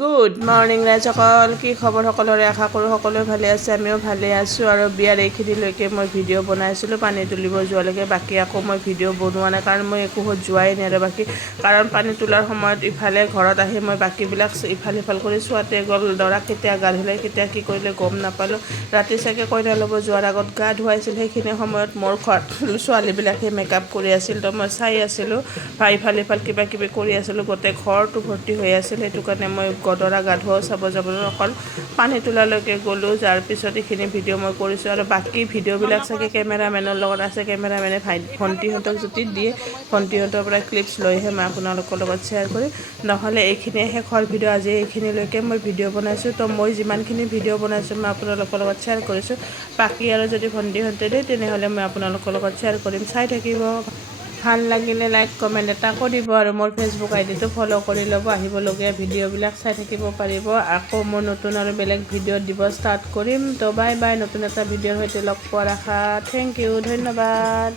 Good morning ৰাইজসকল, কি খবৰ সকলোৰে? আশা কৰোঁ সকলোৱে ভালে আছে, আমিও ভালে আছোঁ। আৰু বিয়াৰ এইখিনিলৈকে মই ভিডিঅ' বনাইছিলোঁ, পানী তুলিব যোৱালৈকে। বাকী আকৌ মই ভিডিঅ' বনোৱা নাই, কাৰণ মই একো যোৱাই নাই আৰু বাকী। কাৰণ পানী তোলাৰ সময়ত ইফালে ঘৰত আহি মই বাকীবিলাক ইফাল সিফাল কৰি চোৱাতে গ'ল। দৰাক কেতিয়া গা ধুলে, কেতিয়া কি কৰিলে গম নাপালোঁ। ৰাতি চাগে কইনা ল'ব যোৱাৰ আগত গা ধুৱাইছিল। সেইখিনি সময়ত মোৰ ঘৰত ছোৱালীবিলাকে মেকআপ কৰি আছিল, তো মই চাই আছিলোঁ বা ইফাল সিফাল কিবা কিবি কৰি আছিলোঁ। গোটেই ঘৰটো ভৰ্তি হৈ আছিল। সেইটো কাৰণে মই দৰা গা ধোৱাও চাব যাবলৈ অকল পানী তোলালৈকে গ'লোঁ, যাৰ পিছত এইখিনি ভিডিঅ' মই কৰিছোঁ। আৰু বাকী ভিডিঅ'বিলাক চাগে কেমেৰামেনৰ লগত আছে, কেমেৰামেনে ভণ্টিহঁতক যদি দিয়ে, ভণ্টিহঁতৰ পৰা ক্লিপছ লৈহে মই আপোনালোকৰ লগত শ্বেয়াৰ কৰিম। নহ'লে এইখিনিয়ে শেষৰ ভিডিঅ'। আজি এইখিনিলৈকে মই ভিডিঅ' বনাইছোঁ, তো মই যিমানখিনি ভিডিঅ' বনাইছোঁ মই আপোনালোকৰ লগত শ্বেয়াৰ কৰিছোঁ। বাকী আৰু যদি ভণ্টিহঁতে দিয়ে তেনেহ'লে মই আপোনালোকৰ লগত শ্বেয়াৰ কৰিম। চাই থাকিব। ভাল লাগিলে লাইক কমেণ্ট এটা কৰিব আৰু মোৰ ফেচবুক আইডিটো ফ'ল' কৰি ল'ব। আহিবলগীয়া ভিডিঅ'বিলাক চাই থাকিব পাৰিব। আকৌ মোৰ নতুন আৰু বেলেগ ভিডিঅ' দিব ষ্টাৰ্ট কৰিম। তো বাই বাই, নতুন এটা ভিডিঅ'ৰ সৈতে লগ পোৱাৰ আশা। থেংক ইউ, ধন্যবাদ।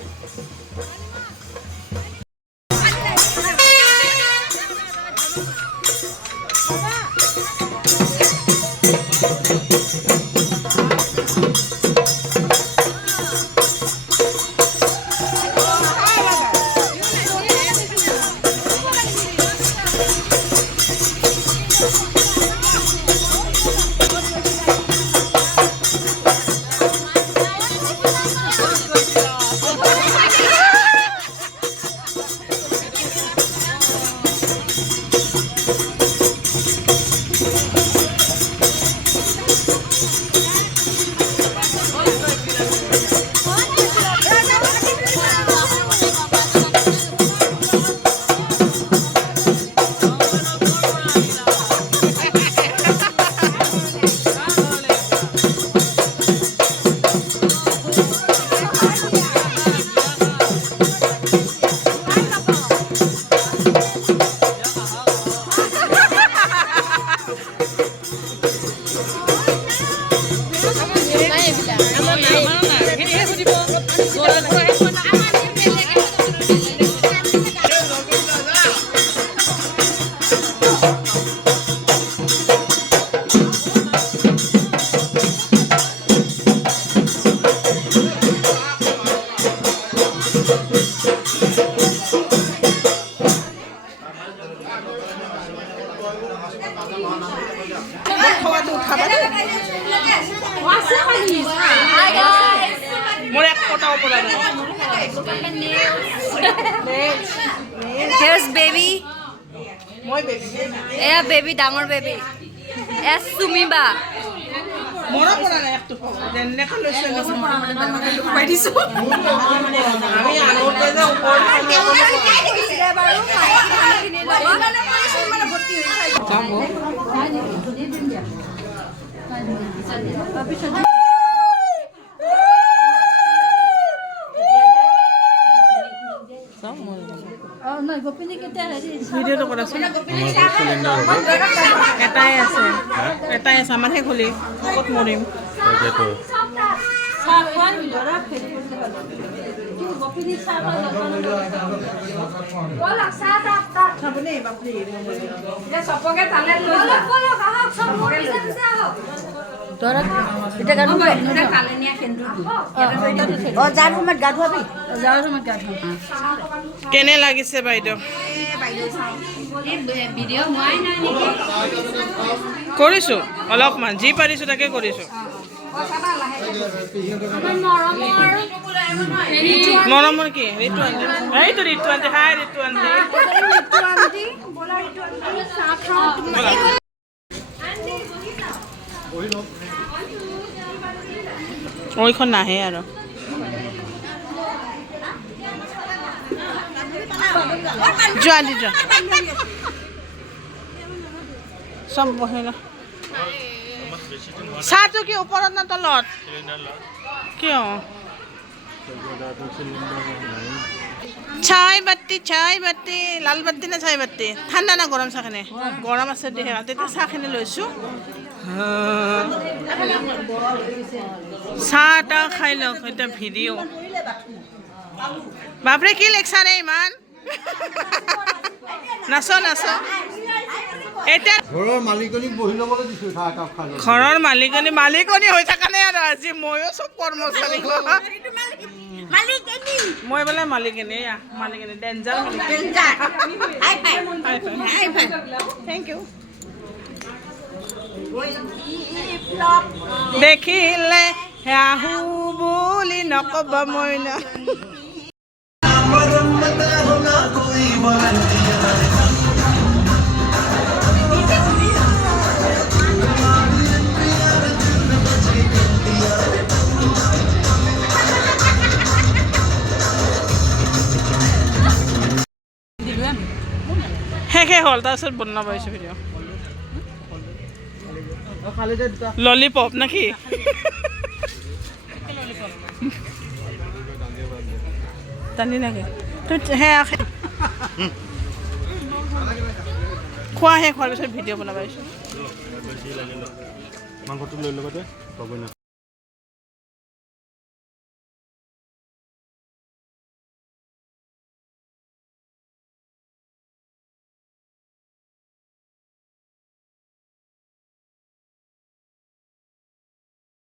Here's baby. মই বেবি Yeah, baby, ডাঙৰ baby. Yes, Sumiba. মৰা পৰা নাই একটু যেনেকৈ লৈছোঁ পাই দিছোঁ। আমি আনোতে যে ওপৰত ভিডিঅ'টো কৰাচোন। এটাই আছে, এটাই আছে, আমাৰহে খুলি ক'ত মৰিম। কেনে লাগিছে বাইদেউ? কৰিছোঁ অলপমান, যি পাৰিছোঁ তাকে কৰিছোঁ। মৰমৰ কি ঋতু আন্টি? এইটো ঋতু আন্টি। হাই ঋতু আন্টি। ওইখন নাহে আৰু যোৱা আন্টি যোৱা। চব বহিল। চাহটো কি ওপৰত না তলত? কিয়? চাই বাতি লাল বাতি না চাই বাতি? ঠাণ্ডা না গৰম চাহখিনি? গৰম আছে দিয়ে তেতিয়া চাহখিনি লৈছোঁ। চাহ এটা খাই লওক, এতিয়া ভিডিঅ'। বাপৰে কি লেকচাৰ ইমান? নাচ নাচ এতিয়া ঘৰৰ মালিকনীক বহি ল'বলৈ দিছোঁ চাহ একাপ খাই ল'বলৈ। ঘৰৰ মালিকনী হৈ থকা নাই আৰু আজি ময়ো চব কৰ্মচাৰী মই বোলে মালিকনী ডেঞ্জাৰ থেংক ইউ দেখিলে আহো বুলি নক'ব মইনা শেষে হ'ল তাৰপিছত বনাব পাৰিছোঁ ভিডিঅ' ললিপপ নাকি টানি লাগে খোৱা শেষ হোৱাৰ পিছত ভিডিঅ' বনাব পাৰিছোঁ মাংসটো লৈ লগতে